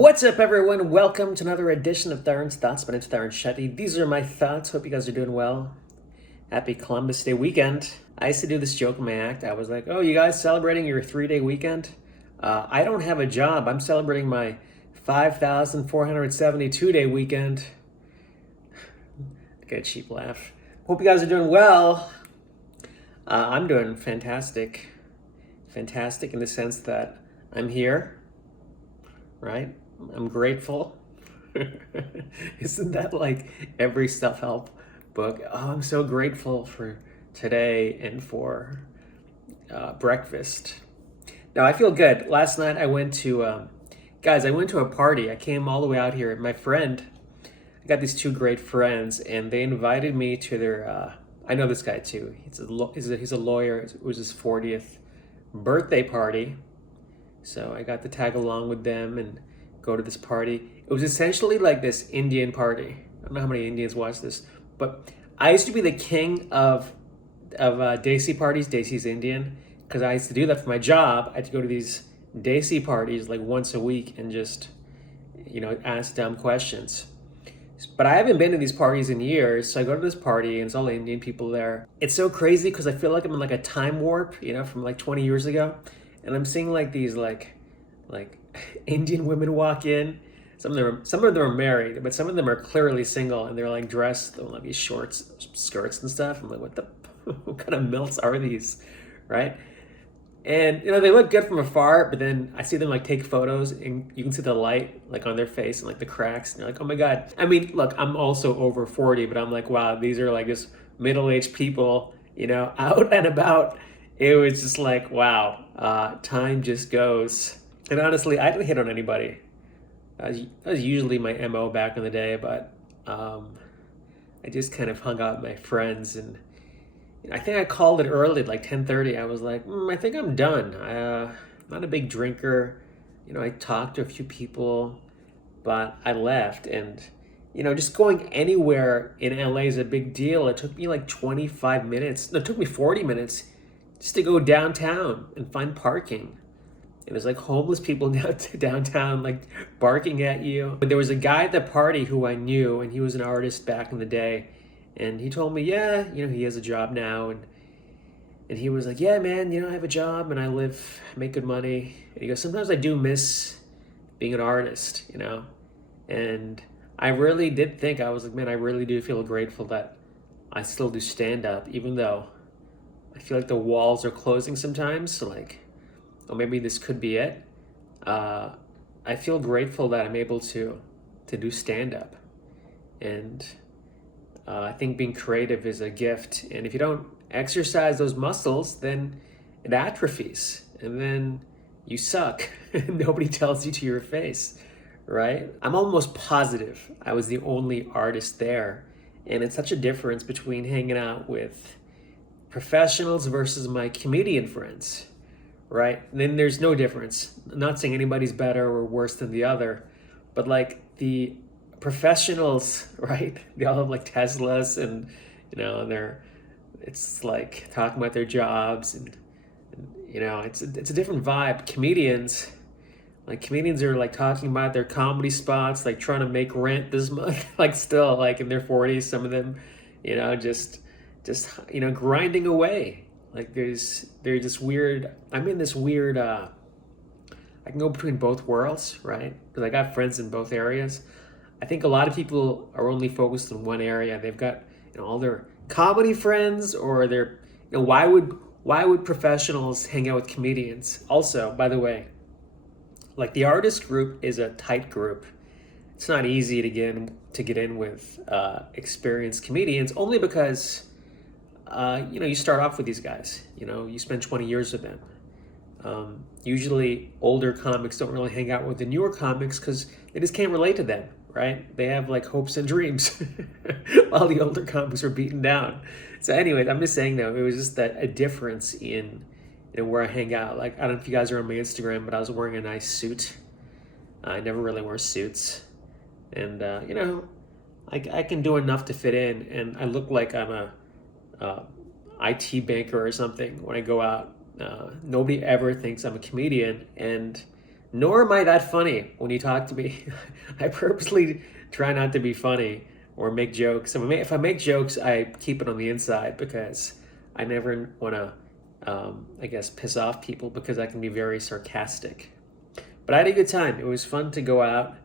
What's up, everyone? Welcome to another edition of Tarun's Thoughts. My name's Tarun Shetty. These are my thoughts. Hope you guys are doing well. Happy Columbus Day weekend. I used to do this joke in my act. I was like, oh, you guys celebrating your 3-day weekend? I don't have a job. I'm celebrating my 5,472-day weekend. Get a cheap laugh. Hope you guys are doing well. I'm doing fantastic. Fantastic in the sense that I'm here. Right? I'm grateful. Isn't that like every self-help book? Oh, I'm so grateful for today and for breakfast. Now, I feel good. Last night I went to, guys, I went to a party. I came all the way out here. My friend, I got these two great friends, and they invited me to their, I know this guy too. He's a lawyer. It was his 40th birthday party. So I got to tag along with them and go to this party. It was essentially like this Indian party. I don't know how many Indians watch this, but I used to be the king of Desi parties. Desi's Indian, because I used to do that for my job. I had to go to these Desi parties like once a week and just, ask dumb questions. But I haven't been to these parties in years, so I go to this party and it's all Indian people there. It's so crazy because I feel like I'm in like a time warp, from like 20 years ago. And I'm seeing like these like Indian women walk in. Some of them are married, but some of them are clearly single, and they're like dressed in like these shorts, skirts and stuff. I'm like, what kind of milfs are these, right? And they look good from afar, but then I see them like take photos, and you can see the light like on their face and like the cracks, and you're like, oh my god. I mean, look, I'm also over 40, but I'm like, wow, these are like just middle-aged people, out and about. It was just like, wow, time just goes. And honestly, I didn't hit on anybody. That was usually my MO back in the day, but I just kind of hung out with my friends. And I think I called it early, like 10:30. I was like, I think I'm done. I'm not a big drinker. I talked to a few people, but I left. And, just going anywhere in LA is a big deal. It took me like 25 minutes. No, it took me 40 minutes just to go downtown and find parking. And there's like homeless people downtown like barking at you. But there was a guy at the party who I knew, and he was an artist back in the day. And he told me, yeah, he has a job now. And he was like, yeah, man, I have a job and I make good money. And he goes, sometimes I do miss being an artist, And I really did think, I was like, man, I really do feel grateful that I still do stand up, even though I feel like the walls are closing sometimes. So like, oh, maybe this could be it. I feel grateful that I'm able to do stand up, and I think being creative is a gift. And if you don't exercise those muscles, then it atrophies, and then you suck. Nobody tells you to your face, right? I'm almost positive I was the only artist there, and it's such a difference between hanging out with professionals versus my comedian friends, right? And then there's no difference. I'm not saying anybody's better or worse than the other, but like the professionals, right? They all have like Teslas, and it's like talking about their jobs, and it's a different vibe. Comedians are like talking about their comedy spots, like trying to make rent this month, like still like in their 40s, some of them, just grinding away. Like there's this weird, I'm in this weird, I can go between both worlds, right? Because I got friends in both areas. I think a lot of people are only focused in one area. They've got all their comedy friends, or their, why would professionals hang out with comedians? Also, by the way, like the artist group is a tight group. It's not easy to get in with experienced comedians, only because you start off with these guys. You spend 20 years with them. Usually older comics don't really hang out with the newer comics because they just can't relate to them, right? They have like hopes and dreams while the older comics are beaten down. So anyways, I'm just saying though, it was just a difference in where I hang out. Like, I don't know if you guys are on my Instagram, but I was wearing a nice suit. I never really wear suits. And, I can do enough to fit in, and I look like I'm a IT banker or something when I go out. Nobody ever thinks I'm a comedian, and Nor am I that funny when you talk to me. I purposely try not to be funny or make jokes. If I make jokes, I keep it on the inside because I never want to, I guess, piss off people because I can be very sarcastic. But I had a good time. It was fun to go out.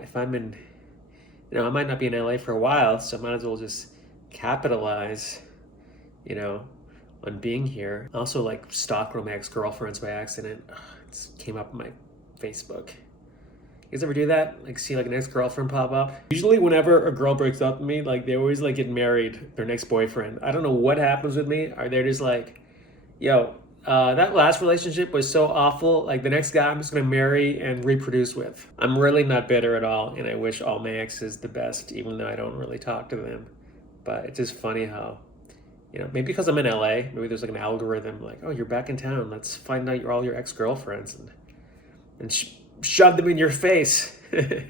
If I'm in, I might not be in LA for a while, so I might as well just capitalize, you know, on being here. I also like stalked one of my ex-girlfriends by accident. It came up on my Facebook. You guys ever do that? Like see like an ex-girlfriend pop up? Usually whenever a girl breaks up with me, like they always like get married, their next boyfriend. I don't know what happens with me. Are they just like, yo, that last relationship was so awful. Like the next guy I'm just gonna marry and reproduce with. I'm really not bitter at all, and I wish all my exes the best, even though I don't really talk to them. But it's just funny how, maybe because I'm in LA, maybe there's like an algorithm like, oh, you're back in town. Let's find out all your ex-girlfriends and shove them in your face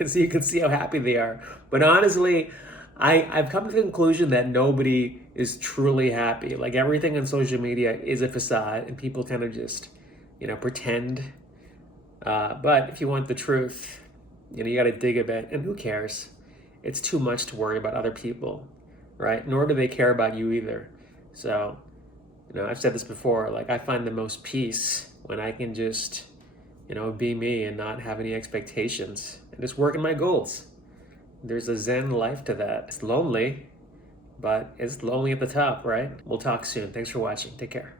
so you can see how happy they are. But honestly, I've come to the conclusion that nobody is truly happy. Like everything on social media is a facade and people kind of just, pretend. But if you want the truth, you got to dig a bit, and who cares? It's too much to worry about other people, right? Nor do they care about you either. So, I've said this before, like I find the most peace when I can just, be me and not have any expectations and just work in my goals. There's a Zen life to that. It's lonely, but it's lonely at the top, right? We'll talk soon. Thanks for watching. Take care.